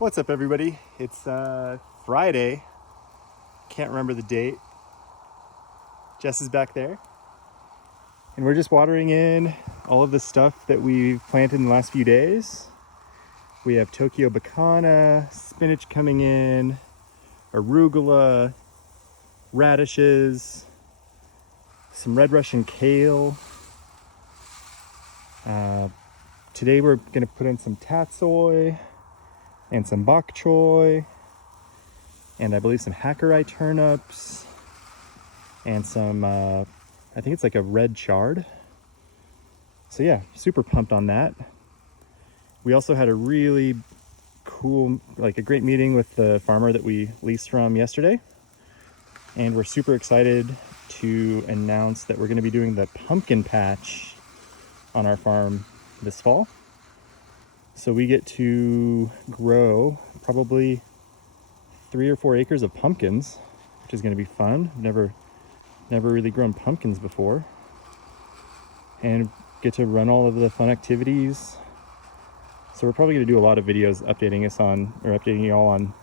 What's up, everybody? It's Friday. Can't remember the date. Jess is back there. And we're just watering in all of the stuff that we've planted in the last few days. We have Tokyo Bacana, spinach coming in, arugula, radishes, some red Russian kale. Today we're going to put in some tatsoi and some bok choy, and I believe some Hakurei turnips, and some, I think it's like a red chard. So yeah, super pumped on that. We also had a really cool, like a great meeting with the farmer that we leased from yesterday. And we're super excited to announce that we're going to be doing the pumpkin patch on our farm this fall. So we get to grow probably 3 or 4 acres of pumpkins, which is going to be fun. Never really grown pumpkins before, and get to run all of the fun activities. So we're probably going to do a lot of videos updating you all on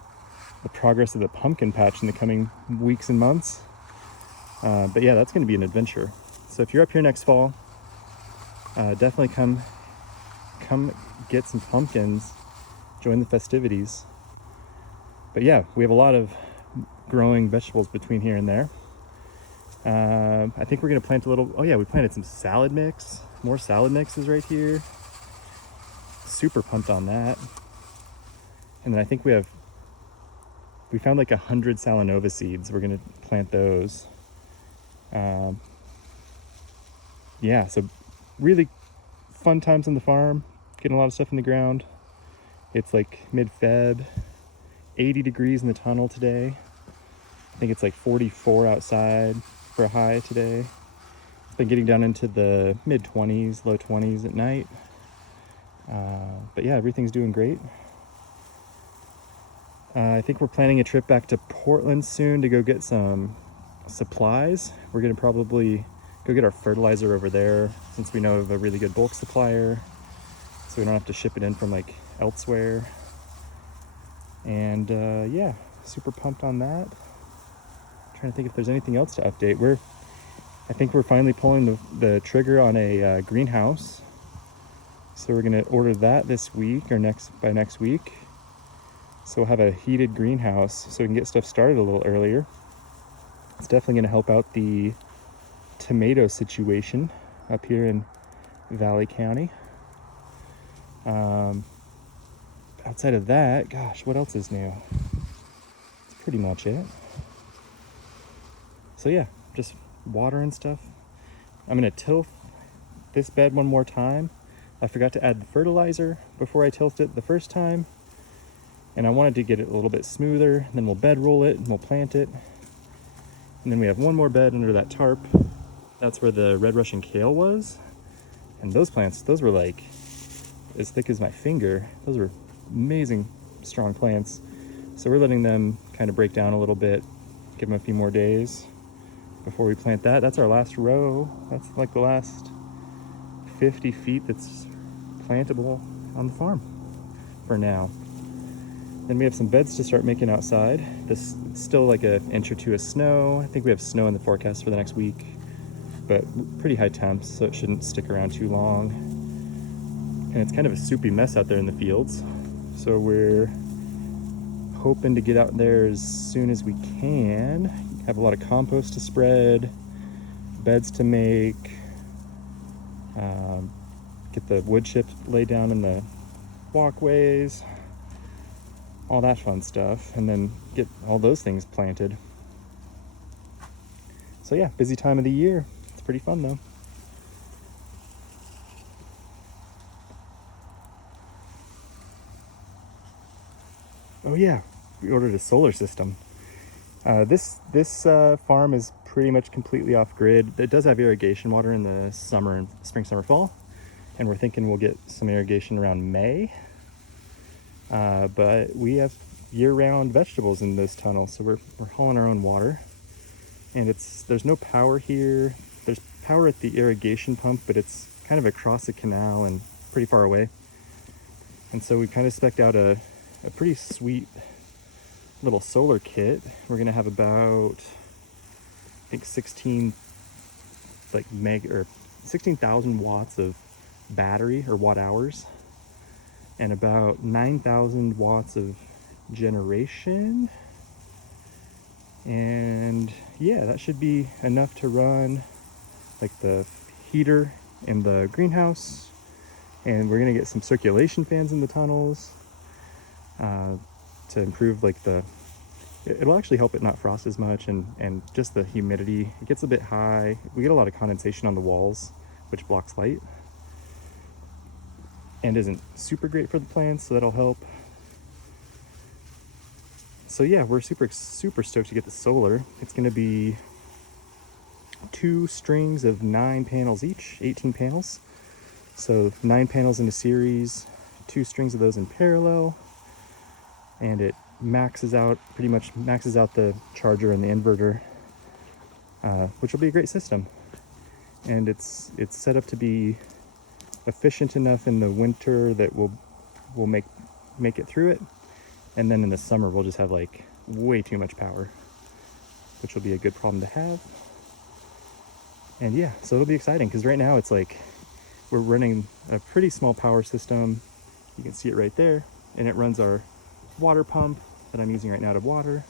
the progress of the pumpkin patch in the coming weeks and months. But yeah, that's going to be an adventure. So if you're up here next fall, definitely come get some pumpkins, join the festivities. But yeah, we have a lot of growing vegetables between here and there. I think we're going to plant a little, we planted some salad mix, more salad mixes right here. Super pumped on that. And then I think we found like 100 Salanova seeds. We're going to plant those. So really fun times on the farm, getting a lot of stuff in the ground. It's like mid-Feb, 80 degrees in the tunnel today. I think it's like 44 outside for a high today. It's been getting down into the mid-20s, low 20s at night. But yeah, everything's doing great. I think we're planning a trip back to Portland soon to go get some supplies. We're going to probably go get our fertilizer over there, since we know of a really good bulk supplier, so we don't have to ship it in from like elsewhere. And yeah, super pumped on that. Trying to think if there's anything else to update. I think we're finally pulling the trigger on a greenhouse. So we're gonna order that this week or by next week. So we'll have a heated greenhouse so we can get stuff started a little earlier. It's definitely gonna help out the tomato situation up here in Valley County. Outside of that, gosh, what else is new? That's pretty much it. So yeah, just water and stuff. I'm gonna tilth this bed one more time. I forgot to add the fertilizer before I tilted it the first time, and I wanted to get it a little bit smoother. Then we'll bed roll it and we'll plant it. And then we have one more bed under that tarp. That's where the red Russian kale was. And those plants, those were like as thick as my finger. Those were amazing, strong plants. So we're letting them kind of break down a little bit, give them a few more days before we plant that. That's our last row. That's like the last 50 feet that's plantable on the farm for now. Then we have some beds to start making outside. This is still like an inch or two of snow. I think we have snow in the forecast for the next week, but pretty high temps, so it shouldn't stick around too long. And it's kind of a soupy mess out there in the fields, so we're hoping to get out there as soon as we can. Have a lot of compost to spread, beds to make, get the wood chips laid down in the walkways, all that fun stuff, and then get all those things planted. So yeah, busy time of the year. It's pretty fun though. Oh yeah, we ordered a solar system. This farm is pretty much completely off grid. It does have irrigation water in the summer and spring, summer, fall, and we're thinking we'll get some irrigation around May. But we have year-round vegetables in this tunnel, so we're hauling our own water. And there's no power here. There's power at the irrigation pump, but it's kind of across a canal and pretty far away. And so we kind of spec'd out a a pretty sweet little solar kit. We're gonna have about, I think 16 like 16,000 watts of battery or watt hours, and about 9,000 watts of generation. And yeah, that should be enough to run like the heater in the greenhouse, and we're gonna get some circulation fans in the tunnels to improve like it'll actually help it not frost as much, and just the humidity. It gets a bit high. We get a lot of condensation on the walls, which blocks light and isn't super great for the plants, so that'll help. So yeah, we're super stoked to get the solar. It's gonna be 2 strings of 9 panels each, 18 panels. So 9 panels in a series, 2 strings of those in parallel, and it pretty much maxes out the charger and the inverter, which will be a great system. And it's set up to be efficient enough in the winter that we'll make it through it, and then in the summer we'll just have like way too much power, which will be a good problem to have. And yeah, so it'll be exciting because right now it's like we're running a pretty small power system. You can see it right there, and it runs our water pump that I'm using right now to water,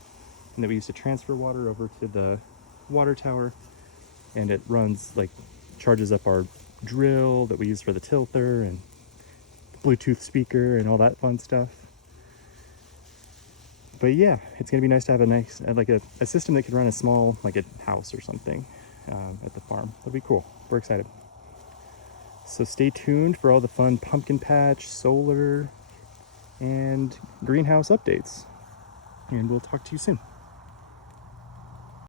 and that we use to transfer water over to the water tower. And it runs like charges up our drill that we use for the tilther and Bluetooth speaker and all that fun stuff. But yeah, it's gonna be nice to have a system that could run a small, like a house or something at the farm. That'd be cool. We're excited. So stay tuned for all the fun pumpkin patch, solar, and greenhouse updates. And we'll talk to you soon.